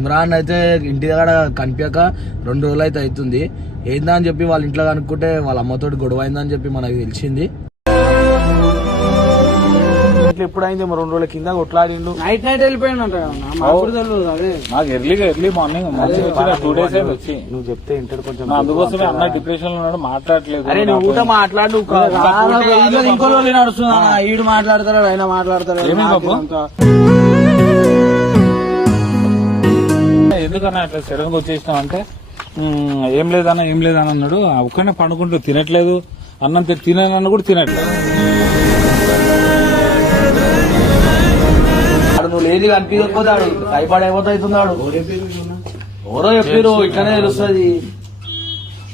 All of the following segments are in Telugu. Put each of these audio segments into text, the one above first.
ఇమ్రాన్ అయితే ఇంటి దగ్గర కనిపించక 2 రోజులు అయితే అవుతుంది. ఏందా అని చెప్పి వాళ్ళ ఇంట్లో కనుక్కుంటే వాళ్ళ అమ్మతోటి గొడవ అయిందని చెప్పి మనకు తెలిసింది. ఎప్పుడు అయింది 2 రోజుల కింద కొట్లాడిండు. నైట్ వెళ్ళిపోయిందంట. నాకు ఎర్లీ మార్నింగ్ 2 days వచ్చి నువ్వు చెప్తే ఇంటర్ కొంచెం అందుకోసమే అన్న డిప్రెషన్ లో ఉన్నాడు, మాట్లాడలేదు. అరే నువ్వు ఊట మాట్లాడు, ఇంకో రోజు నడుస్తున్నా. ఈడు మాట్లాడతాడు, ఆయన మాట్లాడతాడు. ఎందుకన్నా అట్లా సడన్ గా వచ్చేసినావు అంటే ఏం లేదన్నా అన్నాడు. ఒక్కనే పండుకుంటూ తినట్లేదు, అన్నం తినన్నా కూడా తినట్లేదు. నువ్వు లేది కనిపించకపోతాడు, భయపడైపోతాడు. ఎవరో చెప్పారు, ఇట్లనే తెలుస్తుంది.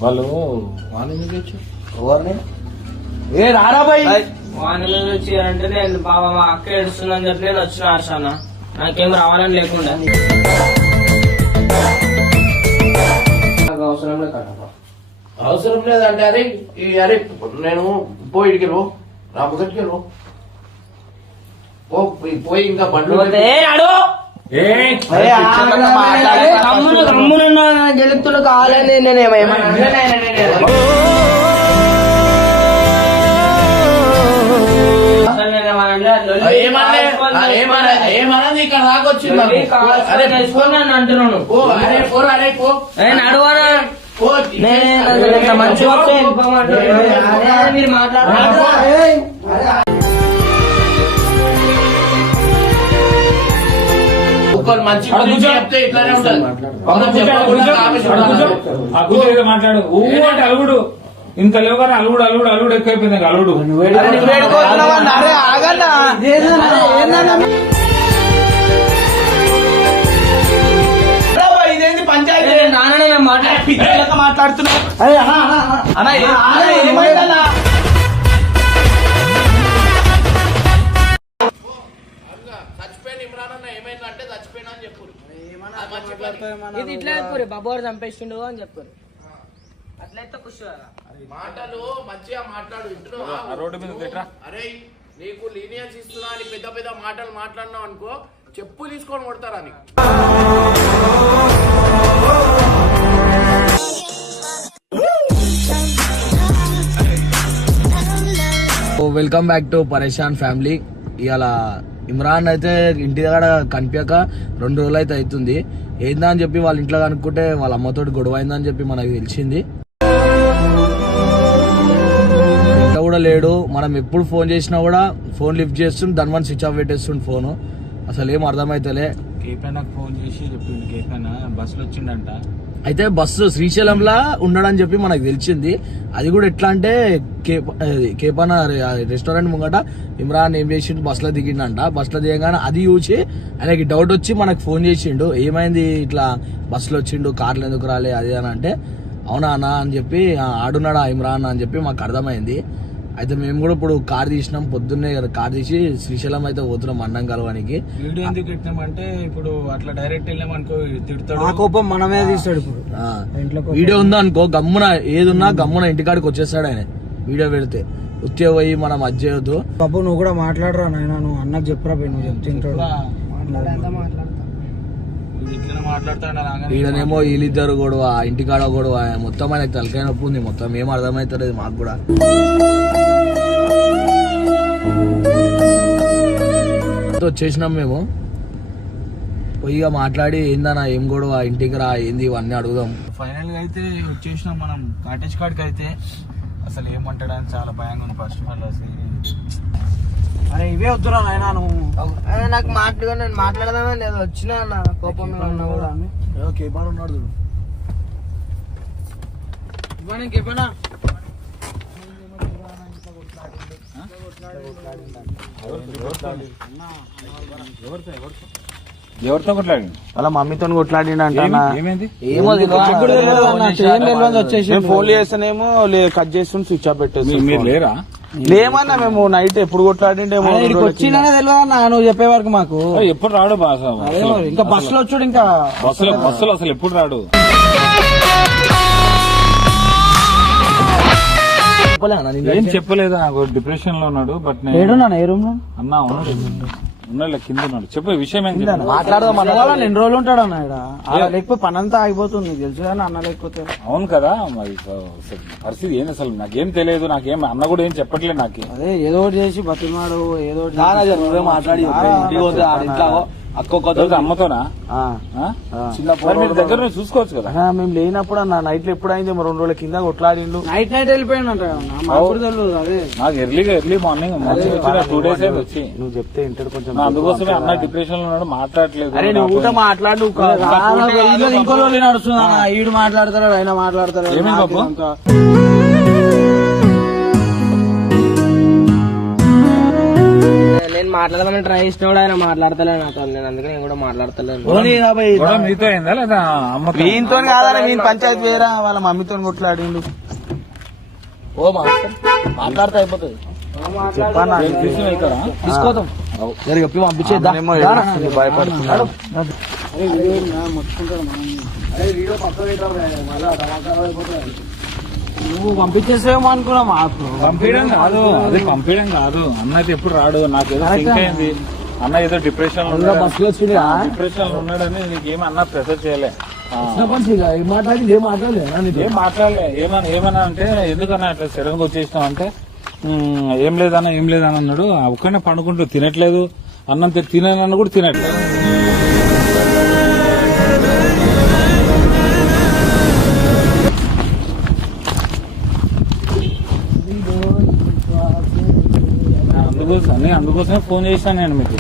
వాళ్ళు ఎవరిని ఏ రారాబాయి వాని మీద వచ్చి అంటే నేను బాబా మా అక్క ఏడుస్తుందని చెప్పి నేను వచ్చిన హర్షాన, నాకేం రావాలని లేకుండా. అవసరం లేదు, అవసరం లేదంటే అరే అరే నేను పోయి ఇడికి నా మొదటికి పోయి ఇంకా బండ్లు గెలుపుతుడు కావాలని నేనేమన్నా ఇక్కడ దాకా వచ్చింది అంటున్నాను. నడువనా మంచి మీరు మాట్లాడారు. మంచి చెప్తే ఇట్లానే ఉంటుంది. మాట్లాడు అంటే అలుగుడు ఇంత లేవు కానీ అలుగుడు ఎక్కువైపోయింది. అలుగుడు ఇదేంటి పంచాయతీ? నాన్న మాట్లాడుతున్నా ఏమైందంటే చచ్చిపోయినా అని చెప్పారు. ఇది ఇట్లా చెప్పారు, బాబు గారు చంపేసిండు అని చెప్పారు. అట్లయితే ఖుషి మాటలు మంచిగా మాట్లాడు. రోడ్డు మీద అరే నీకు లీనియన్స్ ఇస్తున్నా అని పెద్ద పెద్ద మాటలు మాట్లాడినావు అనుకో, చెప్పు తీసుకొని కొడతారా నీకు. వెల్కమ్ బ్యాక్ టు పరేషాన్ ఫ్యామిలీ. ఇవాళ ఇమ్రాన్ అయితే ఇంటి దగ్గర కనిపించక 2 రోజులు అయితే అవుతుంది. ఏందా అని చెప్పి వాళ్ళ ఇంట్లో కనుక్కుంటే వాళ్ళ అమ్మతోటి గొడవ అయిందని చెప్పి మనకు తెలిసింది. ఇంట్లో కూడా లేడు. మనం ఎప్పుడు ఫోన్ చేసినా కూడా ఫోన్ లిఫ్ట్ చేస్తుండు, దాని వన్ స్విచ్ ఆఫ్ పెట్టేస్తుండు ఫోను. అసలు ఏం అర్థమైతలే. కేపైనా ఫోన్ చేసి చెప్పిండు, కేపైనా బస్సులో వచ్చిండంట. అయితే బస్సు శ్రీశైలంలా ఉన్నాడని చెప్పి మనకు తెలిసింది. అది కూడా ఎట్లా అంటే కేపన రెస్టారెంట్ ముంగట ఇమ్రాన్ ఏం చేసిండు, బస్ లో దిగిండంట. బస్ లో దిగగానే అది చూసి ఆయనకి డౌట్ వచ్చి మనకు ఫోన్ చేసిండు, ఏమైంది ఇట్లా బస్ లో వచ్చిండు, కార్లు ఎందుకు రాలే అది అని అంటే, అవునా అన్న అని చెప్పి ఆడున్నాడా ఇమ్రాన్ అని చెప్పి మాకు అర్థమైంది. అయితే మేము కూడా ఇప్పుడు కార్ తీసినాం, పొద్దున్నే కార్ తీసి శ్రీశైలం అయితే పోతున్నాం అన్నం కలవానికి. వీడియో ఎందుకు పెట్టినామంటే ఇప్పుడు అట్లా డైరెక్ట్ వెళ్ళామనుకో తిడతాడు, కోపం మనమే తీస్తాడు. ఇప్పుడు వీడియో ఉందా అనుకో గమ్మున ఏదున్నా గమ్మున ఇంటికాడికి వచ్చేస్తాడు ఆయన. వీడియో పెడితే వచ్చే పోయి మనం అది చేయొద్దు. బాబు నువ్వు కూడా మాట్లాడరా నాయన, నువ్వు అన్నకు చెప్పురా, నువ్వు చెప్తుంటాడు. ఈయనేమో వీళ్ళిద్దరు గొడవ, ఇంటికాడ గొడవ, మొత్తం ఆయన తలకాయ నొప్పి ఉంది. మొత్తం ఏం అర్థమవుతలేదు మాకు కూడా. వచ్చేసినాం మేము, పోయిగా మాట్లాడి ఏందన్నా ఏం గొడవ, ఇంటికి రా, ఏంది ఇవన్నీ అడుగుదాం. ఫైనల్ గా అయితే వచ్చేసినాం మనం కాటేజ్ కాడికి. అయితే అసలు ఏమంటాడని చాలా భయంగా ఉంది ఫస్ట్. అరే ఇవే వద్దురా నాయన, నువ్వు నాకు నేను మాట్లాడదామే లేదు, వచ్చినా నా కోపం ఉన్నా కూడా. కేపాన్ ఉన్నాడు చూడు, ఇవ్వని కేపనా ఎవరితో కొట్లాడి? వాళ్ళ మమ్మీతో కొట్లాడిండంట. ఏమైంది ఏమో వచ్చేసి ఫోన్ చేస్తేనేమో కట్ చేస్తుంటే స్విచ్ ఆఫ్ పెట్టేసి. మీరు లేరా? లేమన్నా మేము నైట్ ఎప్పుడు కొట్లాడిండేమో. వచ్చినా తెలియదు నువ్వు చెప్పే వరకు మాకు. ఎప్పుడు రాడు బాస, ఇంకా బస్సులో వచ్చాడు. ఇంకా బస్సులో అసలు ఎప్పుడు రాడు. ఏం చెప్పలేదు, నాకు డిప్రెషన్ లో ఉన్నాడు. బట్ ఏడున్నా ఏ రూమ్ లో అన్నా ఉన్నాడు కింద ఉన్నాడు. చెప్పు విషయం ఏం చెప్పు. మాట్లాడదాం అన్న. ఎన్ని రోజులు ఉంటాడు అన్న ఇక్కడ? లేకపోతే పని అంతా ఆగిపోతుంది నీకు తెలుసు కానీ అన్న లేకపోతే. అవును కదా మరి పరిస్థితి ఏంది అసలు నాకేం తెలియదు. నాకేం అన్న కూడా ఏం చెప్పట్లేదు నాకు. అదే ఏదో ఒకటి చేసి బతిమాడు ఏదో ఒకటి నువ్వే మాట్లాడి ఇంట్లో అక్కొక్క అమ్మతోనా మరి మీరు దగ్గర చూసుకోవచ్చు కదా. మేము లేనప్పుడు అన్న నైట్ లో ఎప్పుడు అయింది 2 రోజుల కింద కొట్లాడిండు. నైట్ వెళ్ళిపోయిందంట. అదే నాకు ఎర్లీ మార్నింగ్ 2 days అయింది వచ్చి. నువ్వు చెప్తే ఇంటర్ కొంచెం అందుకోసమే అన్న డిప్రెషన్ లో ఉన్నాడు మాట్లాడలేదు. అరే నువ్వు ఊట మాట్లాడు. ఇంకో రోజు నడుస్తున్నా ఈడు మాట్లాడతాడు ఆయన మాట్లాడతాడు. ఏమేమి బాబు? నేను మాట్లాడదామని ట్రై చేసినప్పుడు ఆయన మాట్లాడతలే నాతో. నేను అందుకే నేను కూడా మాట్లాడతలేను. గొడవ మీతో అయిందా లేదా అమ్మ? వీనితో కాదా వీని పంచాయతీ వేరా వాళ్ళ మమ్మీతో కొట్లాడిండు. ఓ మాట్లాడితే అయిపోతుంది. చెప్పాను తీసుకోదాం చెప్పి పంపించేద్దాం. భయపడుతున్నాడు. నువ్వు పంపించేసేమో అనుకున్నా. పంపించడం కాదు, అది పంపించడం కాదు. అన్న అయితే ఎప్పుడు రాడు. నాకు ఏదో థింక్ అయింది అన్న ఏదో డిప్రెషన్ లో డిప్రెషన్ లో ఉన్నాడని నీకేమి అన్న ప్రెషర్ చేయలే. ఏం మాట్లాడలే. ఏమన్నా అంటే ఎందుకన్నా అట్లా సడన్ గా వచ్చేసినావు అంటే ఏం లేదన్న అన్నాడు. ఒక్కనే పండుకుంటూ తినట్లేదు. అన్నం తినన్నా కూడా తినట్లేదు. అందుకోసమే ఫోన్ చేశాను నేను మీకు.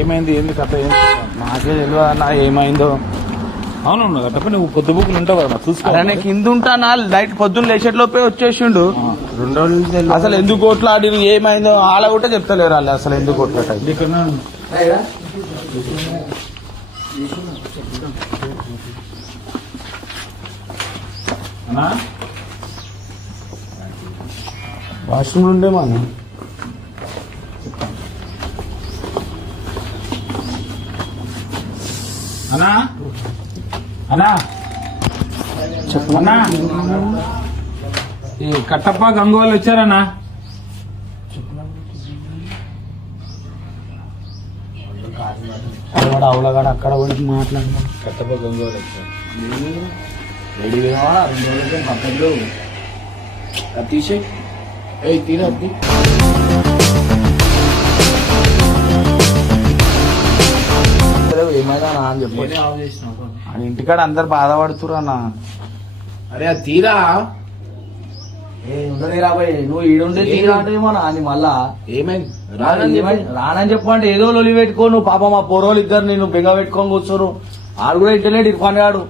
ఏమైంది ఏంది కథ ఏంటి నాకే తెలియదు అన్న ఏమైందో. అవును అట్టపై నువ్వు పొద్దు బుక్కులు ఉంటావు కదా చూసుకో. కింద ఉంటానా లైట్ పొద్దున్న లేచేట్లోపే వచ్చేసిండు. 2 రోజులు అసలు ఎందుకు కొట్లాడి ఏమైందో వాళ్ళ కూడా చెప్తలేరు వాళ్ళు అసలు ఎందుకు కొట్లాట. వాష్రూమ్ ఉండే మన అన్నా అన్నా చెప్పన్నా ఈ కట్టప్ప గంగోలు వచ్చారన్నా? అవలగాడు అక్కడ పోయి మాట్లాడినా. కట్టప్ప గంగోలు వచ్చారు. తీసే తినద్ది. ఏమైనా అని చెప్పి ఇంటికాడ అందరు బాధపడుతురు అన్న. అరే అది తీరా ఉండదే రాబాయ్. నువ్వు ఈడుండే తీరా అంటే ఏమో అని మళ్ళా ఏమైంది రానని చెప్పంటే ఏదో లొలి పెట్టుకో. నువ్వు పాప మా పోరోళ్ళు ఇద్దరు నేను బెంగ పెట్టుకొని కూర్చోరు. ఆడు కూడా ఇంటర్నెట్ ఇర్ఫాన్ ఆడు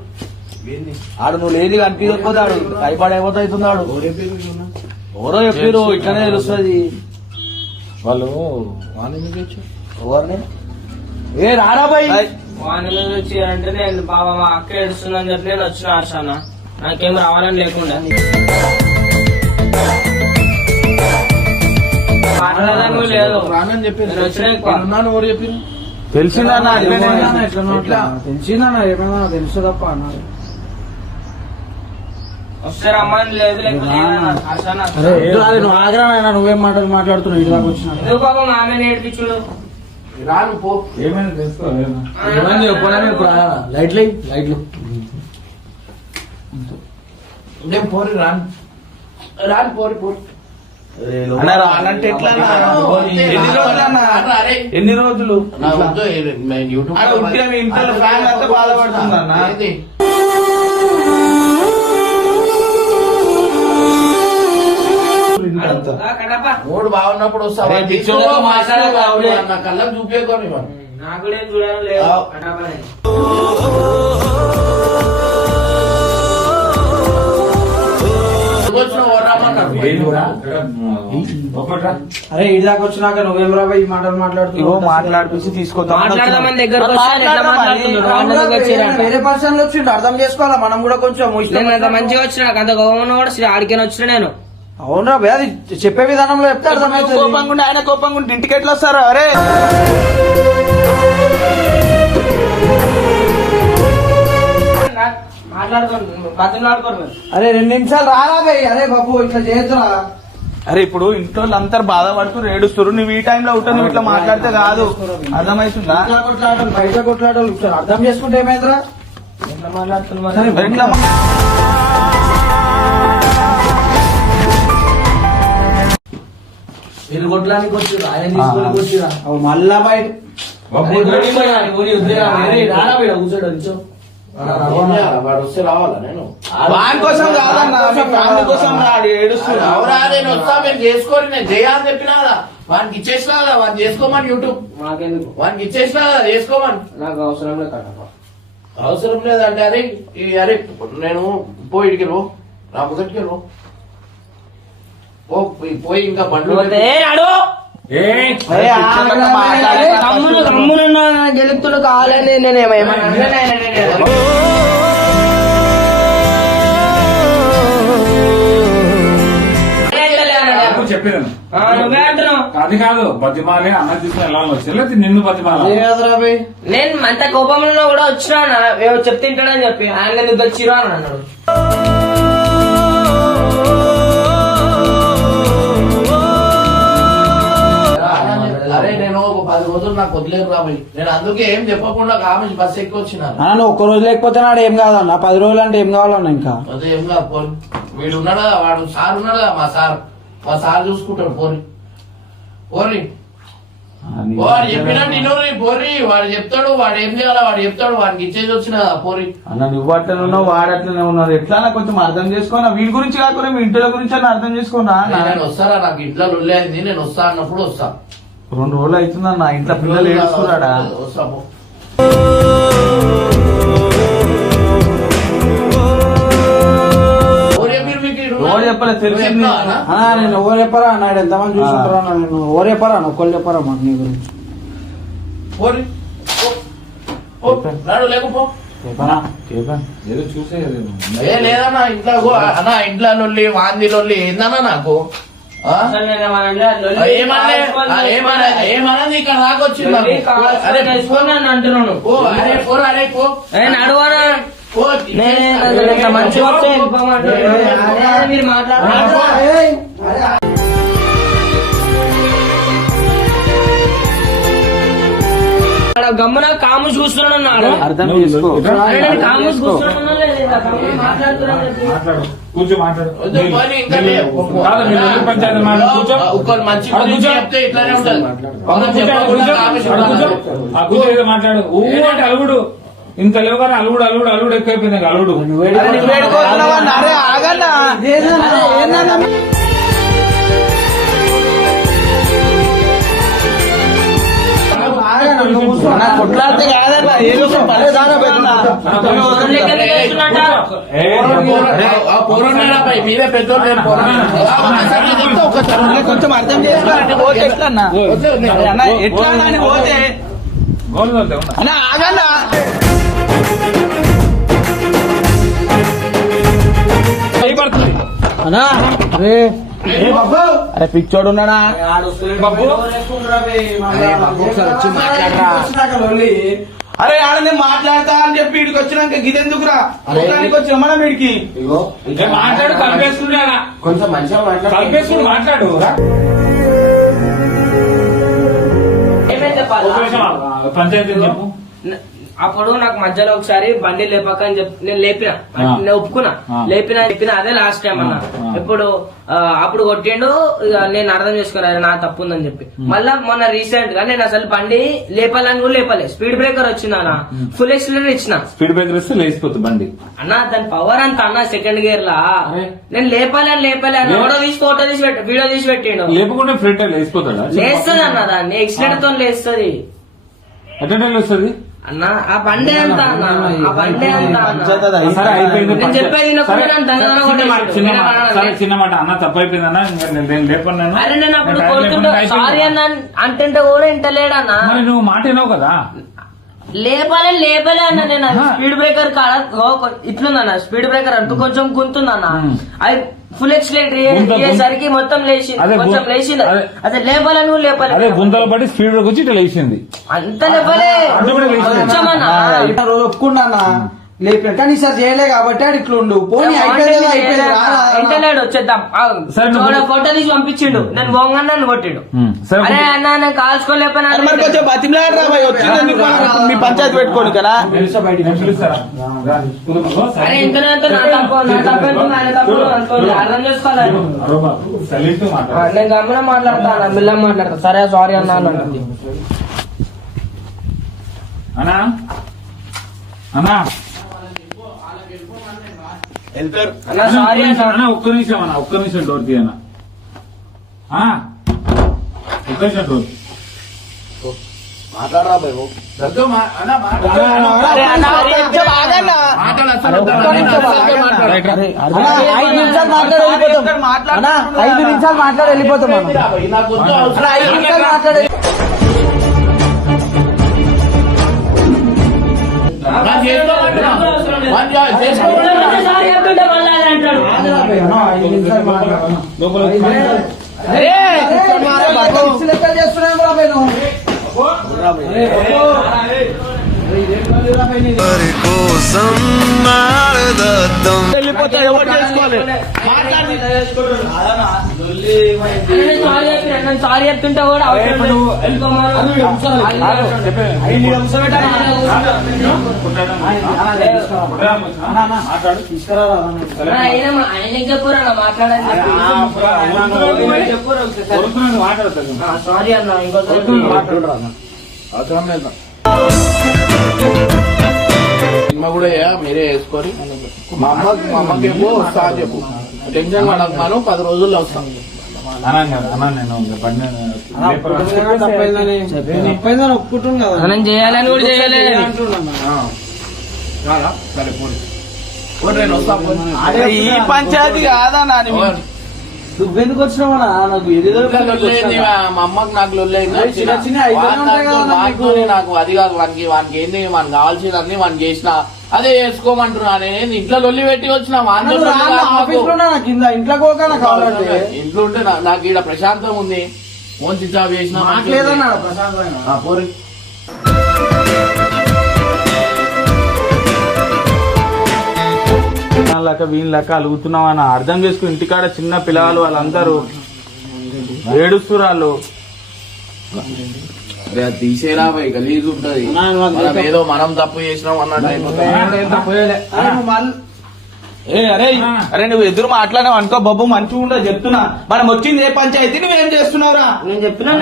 నువ్వు లేని కనిపించకపోతే ఆడు భయపడి అయిపోతే అవుతున్నాడు. ఎవరో చెప్పారు ఇట్లనే తెలుస్తుంది. వాళ్ళు ఎవరిని ఏ రారాబాయ్ వాని మీద వచ్చి అంటే నేను బాబా మా అక్క ఏడుస్తుందని చెప్పి నేను వచ్చిన హర్షాన. నాకేం రావాలని లేకుండా మాట్లాడడానికి లేదు. రానని చెప్పి ఎవరు చెప్పారు? తెలిసిందన్న తెలిసిందన్న ఏమైనా తెలుసు తప్ప అన్నారు. వస్తే రమ్మని లేదు హర్షాన. నువ్వు ఆగ్రహం నువ్వేం మాటలు మాట్లాడుతున్నావు? ఇటు దాకా వచ్చిన ఎందుకు బాబా మా ఆమె ఏడిపించుడు? రాను పో. ఏమైనా తెలుసుకో. ఏమైంది చెప్పడానికి లైట్లు నేను పోరి రాను పోరి రానంటే ఎట్లా? ఎన్ని రోజులు ఇంట్లో ఫ్యాన్ అంతా బాధపడుతుందన్న. మూడు బాగున్నప్పుడు వస్తా నా కళ్ళకు చూపేకొని నాకు కూడా ఏం చూడాలని లేదు. కటాపని అరే ఇది దాకా వచ్చినాక నువ్వేం రాబోయ్ ఈ మాటలు మాట్లాడుతున్నావు? మాట్లాడిపించి తీసుకొద్దాం. మాట్లాడదామని దగ్గరకు వచ్చి ఎట్లా మాట్లాడుతున్నాడు? వేరే పర్సన్ వచ్చిండు అర్థం చేసుకోవాలా మనం కూడా కొంచెం. నేను అంత మంచిగా వచ్చిన నాకు అంత గౌరవం కూడా ఆడికని వచ్చిన నేను. అవునరా భయ అది చెప్పే విధానంలో చెప్తే అర్థమవుతుంది. కోపంగా ఉండి ఆయన కోపంగా ఉండి ఇంటికి ఎట్లా వస్తారా? అరే మాట్లాడుకోండి అరే 2 నిమిషాలు రారా భయ్. అరే బాబు ఇట్లా చేయొద్దురా. అరే ఇప్పుడు ఇంట్లో అందరు బాధపడుతూ ఏడుస్తారు, నువ్వు ఈ టైంలో ఉంటావు, నువ్వు ఇట్లా మాట్లాడితే కాదు. అర్థమవుతుందా? బయట కొట్లాటలు అర్థం చేసుకుంటే ఏమైందిరా? ఎట్లా మాట్లాడుతున్నా ఎట్లా మీరు కొట్టడానికి వచ్చిరా, ఆయన తీసుకోనికి వచ్చిరా? మళ్ళా బయట వాడు వస్తే రావాలా నేను? వాని కోసం కాదన్నా, మీ ఫ్యామిలీ కోసం రాడు ఏడుస్తున్నా. అవురా, నేను వస్తా, మీరు చేసుకోండి, నేను చేయాలని చెప్పినా కదా. వానికి ఇచ్చేసినా కదా, వాడిని చేసుకోమని యూట్యూబ్ మాకెందుకు, వానికి ఇచ్చేసినా కదా, చేసుకోమని. నాకు అవసరం లేదు కదా. అవసరం లేదంటే అరే అరే నేను పోయి ఇడికి రో, నా ముందటికి రో, పోయి ఇంకా బండ్లు గెలుపుతుడు కావాలని నేనేమో చెప్పాను నువ్వే అంటున్నావు. అది కాదు బతిమాలి అన్న తీసుకుని వెళ్ళాలని వచ్చి లేకపోతే నిన్ను బతిమాల. నేను అంత కోపంలో కూడా వచ్చినా చెప్తే తింటాడని చెప్పి ఆయన ఎందుకు వచ్చిరా అని అన్నాడు. అరే నేను ఒక 10 రోజులు నాకు వదిలేదు రాబోయ్, నేను అందుకే ఏం చెప్పకుండా కామెంట్ బస్ ఎక్కి వచ్చినాను. అన్న ఒక్క రోజు లేకపోతే నాడు ఏం కాదన్న, 10 రోజులు అంటే ఏం కావాలన్నా ఇంకా. అదే ఏం కాదు పోని, వీడు ఉన్నాడా, వాడు సార్ ఉన్నాడు కదా, మా సార్ చూసుకుంటాడు. పోరి పోరి వాడు చెప్పినట్టు ఇన్నోరి పోరి, వాడు చెప్తాడు, వాడు ఏం చేయాలా వాడు చెప్తాడు, వాడికి ఇచ్చేసి వచ్చిన కదా పోరి. అన్న నువ్వు అట్లనే ఉన్నావు, వాడు అట్లనే ఉన్నారు. ఎట్లా కొంచెం అర్థం చేసుకోనా, వీడి గురించి కాకుండా మీ ఇంట్లో గురించి అన్న అర్థం చేసుకోనా. నేను వస్తారా, నాకు ఇంట్లో లొల్లి అయింది, నేను వస్తా అన్నప్పుడు వస్తా. 2 రోజులు అవుతుందన్న, ఇంట్లో పిల్లలు ఏడుస్తున్నాడా. వస్తా పో. ఎవరు చెప్పలేదు, తెలిసింది. అన్నా నేను ఎవరు చెప్పరా అన్నాడు, ఎంతమంది చూసుకుంటారా అన్న, నేను ఎవరు చెప్పరా అన్న, ఒక్కళ్ళు చెప్పరా మాకు నీ గురించి. పోరి పో, నాడు లేకపో. చెప్పనా ఏదో చూసేది ఏ లేదన్నా ఇంట్లో అన్న, ఇంట్లో లొల్లి వాంది లొల్లి ఏందన్నా నాకు. అసలు నేను ఏమనలే, లొల్లి ఏమన్నది ఇక్కడ రాకొచ్చింది నాకు. లొల్లి కావాల్సిన అరే తెలుసుకొని నన్ను అంటున్నాను. పో, అరే పోరా, అరే పో. నడువానా పో, మంచిగా వస్తే వెళ్ళిపోమంటారు. అదే మీరు మాట్లాడారు. గమ్మున కాము చూస్తున్నాడు. అర్థం చేసుకో. కాము చూస్తున్నాడు మాట్లాడు, కూర్చో మాట్లాడు. వద్దు, పోనీ, ఇంకా కాదు, మీరు ఎందుకు పంచాయతీ మాట్లాడు, కూర్చో. ఒక్కరు మంచి అక్కడ గురించి కూర్చో. చెప్తే ఇట్లానే ఉంటది. అక్కడ కూర్చో, అక్కడ కూర్చో. ఆ కూర్చో ఏదో మాట్లాడు. అంటే అలుగుడు ఇంత లేవు కానీ అలుగుడు అలుగుడు అలుగుడు ఎక్కువైపోయింది. అలుగుడు అరే ఆగన్నా. కొట్లాడితే కాదన్న, ఏదో ఒక పని దానా పెట్టినా. ఆ పోరాడా పై మీరే పెద్దోళ్ళు, నేను కొంచెం అర్థం చేసుకోవాలంటే పోతే ఎట్లా అన్న? అన్న ఎట్లా అన్న అని పోతే గోలు తోలుతావు. అన్న ఆగన్నా. అన్నా అరే అరే పిచ్చోడు ఉన్నాడా బాబు అరే ఆడ నేను మాట్లాడతా అని చెప్పి వీడికి వచ్చినాక గిదెందుకురా మొత్తానికి వచ్చిన మనం వీడికి మాట్లాడు, కలిపేసుకున్నాడా కొంచెం మంచిగా మాట్లాడు. కలిపేసుకుని మాట్లాడు. ఏమైతే పంచాయతీ చెప్పు. అప్పుడు నాకు మధ్యలో ఒకసారి బండి లేపక అని చెప్పి నేను లేపిన, నేను ఒప్పుకున్నా, చెప్పిన అదే లాస్ట్ టైం అన్న. ఇప్పుడు అప్పుడు కొట్టిండు, ఇక నేను అర్థం చేసుకున్నాను నా తప్పు ఉందని చెప్పి. మళ్ళా మొన్న రీసెంట్ గా నేను అసలు బండి లేపాలని కూడా లేపలే, స్పీడ్ బ్రేకర్ వచ్చింది అన్న, ఫుల్ ఎక్సిలెంట్ ఇచ్చిన. స్పీడ్ బ్రేకర్ ఇస్తే లేచిపోతుంది బండి అన్న, దాని పవర్ అంత అన్న సెకండ్ గేర్ లా. నేను లేపాలి అన్న, ఫోటో తీసి వీడియో తీసి పెట్టిండు. లేపకుండా ఫ్రంట్ లేచిపోతాడా? లేస్తుంది అన్న, దాన్ని ఎక్సిడెంట్ తో లేస్తుంది ఎట్లా వస్తుంది అన్న. ఆ బండి అంత అన్న, ఆ బండి అంత అన్న. సరే అయిపోయింది. నేను చెప్పేది వినకుండా నన్ను దొంగతనం కొట్టేసిండు. సరే చిన్న మాట అన్న, తప్పైపోయింది అన్న, నేను లేపను. అరే నేను అప్పుడు కొడుతుంటే సారీ అన్న అంటే కూడా ఇంటలేడన్నా. మరి నువ్వు మాట వినవు కదా. లేపలే అన్న. నేను స్పీడ్ బ్రేకర్ కాడ ఇట్లుందన్న, స్పీడ్ బ్రేకర్ అంటూ కొంచెం గుంతుందన్న, అది ఫుల్ ఎక్సిలేటర్ అయ్యేసరికి మొత్తం లేచింది, కొంచెం లేచింది. అదే లేపాలని కూడా లేపాలి. అదే గుంతలు పట్టి స్పీడ్ బ్రేక్ వచ్చి ఇట్లా లేచింది. అంత లేపలే రోజు ఒప్పుకున్నా లేపిన కానీ సార్ చేయలే కాబట్టి ఆడు ఇట్లా ఉండు పోనీ అయిపోయింది అయిపోయింది ఇంటలేడు వచ్చేద్దాం సరే, నువ్వు- ఫోటో తీసి పంపించిండు నేను బొంగ నన్ను కొట్టిండు సరే అరే అన్న నేను కాల్చుకోలేకపోయినా అరే మరి కొంచెం బతిమలాడరా భయ్, వచ్చింది ఎందుకు మనం మీ పంచాయతీ పెట్టుకోండి కదా. నేను పిలుస్తారా? రా, కూర్చో. అరే ఇంతనే నా తప్పు ఆయన తప్పు అనుకోండి అర్థం చేసుకోవాలి సైలెంట్ మాట్లాడు. నేను గమ్మున మాట్లాడతా బిల్లం మాట్లాడతా సరే సారీ అన్నా అని అంటుంది అన్నా అన్నా వెళ్తారు. అన్న సారీ అన్నా ఒక్క నిమిషం అన్న, ఒక్క నిమిషం డోర్ తీయన్నా. ఒక్క నిమిషం డోర్. మాట్లాడరా భయ్ అరే అన్న, కొంచెం ఆగన్నా. రైట్ రా. 5 నిమిషాలు మాట్లాడి వెళ్ళిపోతాం అన్న 5 నిమిషాలు మాట్లాడి వెళ్ళిపోతాం మనం. అన్న 5 నిమిషాలు మాట్లాడి సారీ చెప్తుంటే మళ్ళీ అది అంటాడు అన్న, 5 నిమిషాలు మాట్లాడు. లోపలికి లెక్క చేస్తున్నాం బాబాయ్ నువ్వు. వెళ్ళిపోతాడు, ఎవరు చేసుకోవాలి? నేను సారీ చెప్తుంటే కూడా అవసరం లేదు. ఆయనకి చెప్పురా మాట్లాడాలి చెప్పురా మాట్లాడతాను. సారీ అన్న ఇంకోసారి అవసరం లేదు సినిమా కూడా మీరే వేసుకొని మా అమ్మకేమో వస్తా అని చెప్పు టెన్షన్ పడకు మనం 10 రోజుల్లో వస్తాం. అన్నా నేను బండి తప్పైందని ఒప్పుకుంటున్నాం కదా. మనం చేయాలని కూడా చేయలేదు సరే పోనీ. పోనీ, నేను వస్తా పోనీ. అరే ఈ పంచాయతీ కాదన్నా నువ్వెందుకు వచ్చినావా నాకు ఏదేదో ఇట్లా లొల్లేంది, మా అమ్మకి నాకు లొల్లేంది. చిన్న చిన్న అయితేనే ఉంటాయి కదా నాకు. నాకు అది కాదు వానికి ఏంది మనకు కావాల్సిందన్నీ వానికి చేసిన అదే చేసుకోమంటున్నా. నేను ఇంట్లో లొల్లి పెట్టి వచ్చిన ఆఫీస్ లో నాకు కింద ఇంట్లో పోక నాకు కావాలంటే ఇంట్లో ఉంటే నాకు ఈడ ప్రశాంతం ఉంది. ఫోన్ స్విచ్ ఆఫ్ చేసిన నాకు లేదన్నాడు ప్రశాంతమైన. పోరి లెక్క వీళ్ళ లెక్క అలుగుతున్నాం అని అర్థం చేసుకుని ఇంటికాడ చిన్న పిల్లలు వాళ్ళందరూ ఏడుస్తున్నారు వాళ్ళు. అరే అది తీసేరా పోయి గలీజ్ ఉంటది. మనం ఏదో మనం తప్పు చేసినాం అన్నట్టు అయిపోతుంది. అరే అరే నువ్వు ఎదురు మాట్లాడినావు అనుకో బాబు మంచిగా ఉండదు చెప్తున్నా. మనం వచ్చింది ఏ పంచాయతీ నువ్వేం చేస్తున్నావురా? నేను చెప్పినా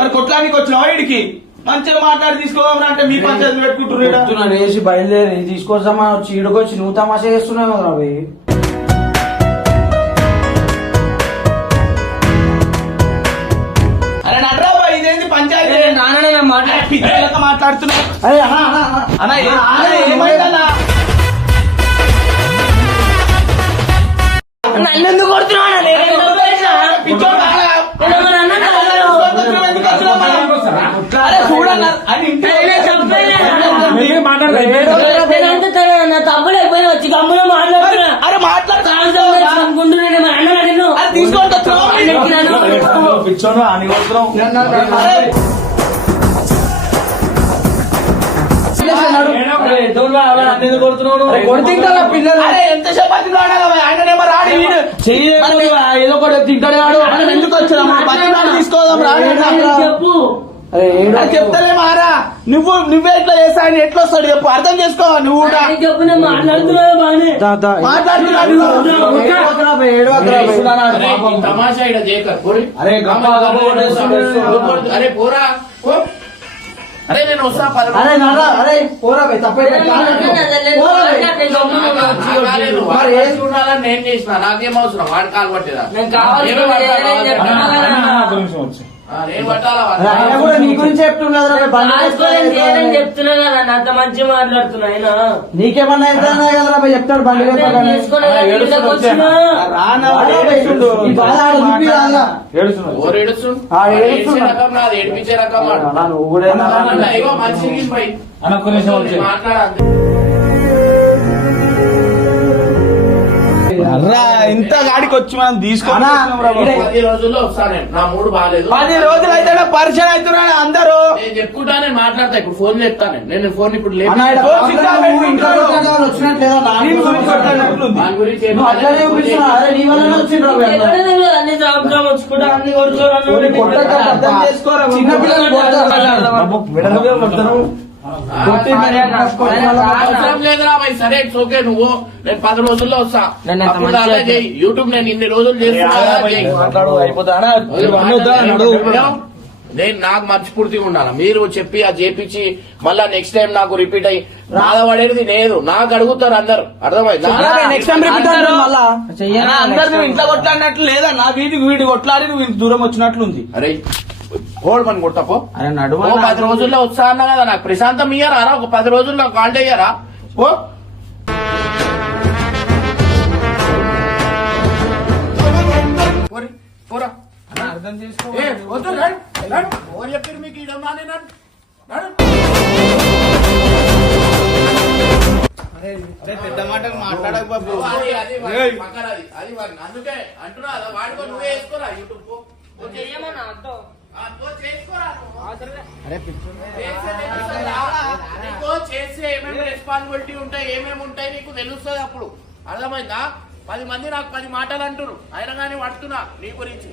మరి కొట్లానికి వచ్చినావా వీడికి? మంచిగా మాట్లాడి తీసుకోవాలి అంటే మీ పంచాయతీ పెట్టుకుంటున్నాడు. చెప్తున్నాడు వేసి బయలుదేరి తీసుకొస్తామా వచ్చి ఈడకొచ్చి నువ్వు తమాషా చేస్తున్నావు కదా అవి. అరే నడ్రా ఇదేంటి పంచాయతీ? నాన్ననే పిల్లలతో మాట్లాడుతున్నా. అరే అన్నా, అన్నా, అన్నా. అన్న ఏమైందన్నా? నన్ను ఎందుకు కొడుతున్నావు పిచ్చోడు కాదా? ఎందుకు వచ్చినావు మనం? అరే చూడన్నా అని ఇంటి తమ్ముడు అయిపోయినా వచ్చి గమ్ములో మాట్లాడుతున్నా అరే మాట్లాడుతున్నా అనుకుంటున్నాను మా అన్న అడిగిన అరే తీసుకొని వచ్చినావు. పిచ్చోడు అని కొడుతుంటా పిల్లలు అరే ఎంతసేపు ఆయననేమో రాడు వీడు ఏదో ఒకటి తింటాడు వాడు. ఆయన ఎందుకు వచ్చినా తీసుకోదాం రాడు. చెప్పు అరే ఏడు చెప్తలే మారా నువ్వే ఎట్లా చేస్తా ఆయన ఎట్లా వస్తాడు చెప్పు అర్థం చేసుకోవా నువ్వు కూడా చెప్పు నేను మాట్లాడుతున్నావు బాగానే మాట్లాడుతున్నాడు అరే, ఈ తమాషా ఈడ చేయకరు. పోరి. అరే గప్ప గప్ప కొట్టేస్తున్నాడు. అరే పోరా పో. అరే నేను వస్తా 10 అరే నారా అరే పోరా బే తప్పైతే వాడు వేసి ఉండాలని నేను చేసిన నాకేం అవసరం వాడు కాలు పట్టేదా నేను కావాలి ఏమో పట్టాలా? వచ్చి నేను పట్టాలా ఆయన కూడా నీ గురించి చెప్తున్నది చెప్తున్నా కదా నా అంత మంచి మాట్లాడుతున్నా ఆయన నీకేమన్నా అయితే కదా బే చెప్తాడు బండి లేపగానే. ఈ బాధ ఆడ చూపి రాదా? ఏడుస్తున్నాడు. ఓరు ఏడుస్తు ఆ, ఏడుస్తున్నా. ఏడ్చే రకం నాది ఏడిపించే రకం వాడు. అన్నా, నువ్వు కూడా ఏమన్నా ఇగో మనిషికి పోయి అన్న ఒక్క నిమిషం వచ్చి మాట్లాడాలి ఇంత గాడి ఆడికి వచ్చి మనం తీసుకొని అన్నా, వచ్చినాం రా బాబు. 10 రోజుల్లో వస్తాను నేను. నా మూడు బాగాలేదు 10 రోజులు అయితే పరిచయం అవుతున్నాడు అందరూ. నేను చెప్పుకుంటా, నేను మాట్లాడతా. ఇప్పుడు ఫోన్ చెప్తాను నేను ఫోన్ ఇప్పుడు అన్నా, ఈడ ఓ, పక్కన సిద్ధా నువ్వు ఇంట్లో కొట్లాడే వాళ్ళు వచ్చినట్టు లేదా? నా నీ గురించి కొట్లాడినట్లుంది. దాని గురించి ఏం నువ్వు అట్లనే చూపిస్తున్నావు. అరే నీ వల్లనే వచ్చిండ్రు అవి అన్నా. అన్ని సంవత్సరం వచ్చుకుంటా అన్ని కొడుకోవాలి కొన్ని కొట్టక అర్థం చేసుకోరా బాబు. చిన్న పిల్లలు కొడతారు. బాబు, విడదలుగా కొడతారు. కొట్టి మరి అవసరం లేదురా భయ్. సరే ఇట్స్ ఓకే. నువ్వు నేను 10 రోజుల్లో వస్తా. నన్ను ఎంత అప్పుడు మంచిగా అలా చేయి. యూట్యూబ్ నేను ఇన్ని రోజులు చేస్తున్నా కదా, చేయి. మాట్లాడు అయిపోతాడా ఇవన్నీ వద్దా అన్నాడు. నేను నాకు మర్చిపూర్తిగా ఉండాలి. మీరు చెప్పి అది చేపించి మళ్ళా నెక్స్ట్ టైం నాకు రిపీట్ అయ్యి బాధపడేది లేదు. నాకు అడుగుతారు అందరు. అర్థమైందా? నెక్స్ట్ టైం రిపీట్ అవుతుంది మళ్ళా. చెయ్యనా? అందరు నువ్వు ఇంట్లో కొట్లాడినట్లు లేదా? నా వీడి కొట్లాడి నువ్వు ఇంత దూరం వచ్చినట్లుంది. అరే హోల్డ్ పని కొడతాపో. అరే నడువ 10 రోజుల్లో వస్తా అన్నా కదా. నాకు ప్రశాంతం ఇయ్యారా? ఒక 10 రోజుల్లో కాంటాక్ట్ అయ్యారా? ఓ పోరి, పోరా. అర్థం చేసుకో. ఏ, వద్దు, నడు, నడు. ఎవరు చెప్పారు మీకు ఈడమ్మా అని? నడు, నడు. పెద్ద మాటలు మాట్లాడక బాబు. అది వాడి పక్కన అది వాడి. అందుకే అంటున్నా కదా, వాడుకో నువ్వే వేసుకోరా యూట్యూబ్ పో. పో చెయ్యమన్నా అద్దో. చేసుకోరా నువ్వు. నీకు చేసే ఏమేమి రెస్పాన్సిబిలిటీ ఉంటాయి, ఏమేమి ఉంటాయి నీకు తెలుస్తుంది అప్పుడు. అర్థమైందా? 10 మంది నాకు 10 మాటలు అంటున్నారు, అయినా కానీ పడుతున్నా నీ గురించి.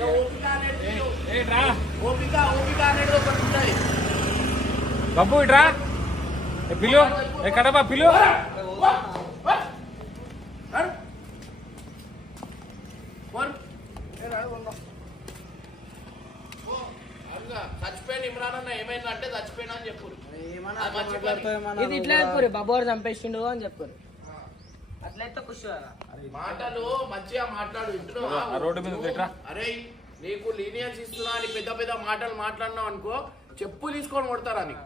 ఏ ఓపిక అనేది ఓపిక అనేది ఒకటి ఉంటుంది. బాబు ఇట్రా పిలు ఎక్కడబ్బా పిలు. చచ్చిపోయిన ఇమ్రాన్ అన్న ఏమైందంటే చచ్చిపోయినా అని చెప్పు. ఇది ఇట్లా చెప్పురు బాబు వాడు చంపేసిండు అని చెప్పారు. అట్లయితే ఖుషి కదా. మాటలు మంచిగా మాట్లాడు. ఆ ఇంటున్నావా? రోడ్డు మీద పెట్టరా. అరే నీకు లీనియన్స్ ఇస్తున్నా అని పెద్ద పెద్ద మాటలు మాట్లాడినావు అనుకో, చెప్పు తీసుకొని కొడతారా నీకు.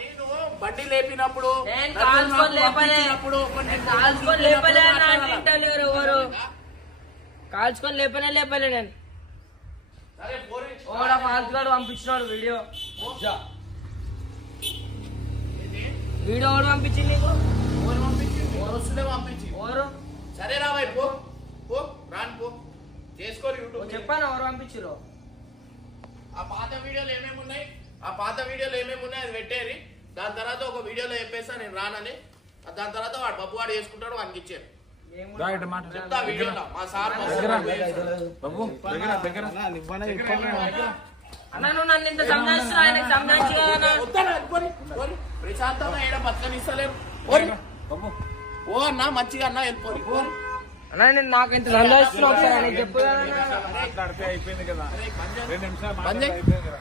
నేను బండి లేపినప్పుడు నేను కాల్చుకొని లేపలే. కాల్చుకొని లేపలే అని అంటుంటలేరు ఎవరు. కాల్చుకొని లేపలే నేను. సరే పోరి. ఓడ ఫాల్తుగాడు పంపించినాడు వీడియో. వీడియో ఎవరు పంపించింది నీకు? ఎవరు పంపించింది? వస్తుందే పంపించి. ఎవరు సరే రావాయి పో, పో రాను పో, చేసుకోరు యూట్యూబ్. చెప్పాను ఎవరు పంపించారు. ఆ పాత వీడియోలు ఏమేమి ఉన్నాయి, అది పెట్టేరి. దాని తర్వాత ఒక వీడియోలో చెప్పేసా నేను రానని. దాని తర్వాత వాడు బబ్బు వాడు చేసుకుంటాడు, వానికి ఇచ్చారు. చెప్తా వీడియోలో మా సార్ బాబు దగ్గర అన్న నువ్వు నన్ను ఇంత సంజాయిస్తున్నా, ఆయనకి సంజాయించు కదా అన్న. ప్రశాంతంగా ఏడ బతకనిస్తలేరు. ఓ అన్న మంచిగా అన్న వెళ్ళిపోయి. అన్న నేను నాకు ఇంత సంజాయిస్తున్నా ఒకసారి ఆయనకి చెప్పు కదా అన్న. అయిపోయింది కదా 2 నిమిషాలు బంద్ చేయి. అయిపోయింది కదా.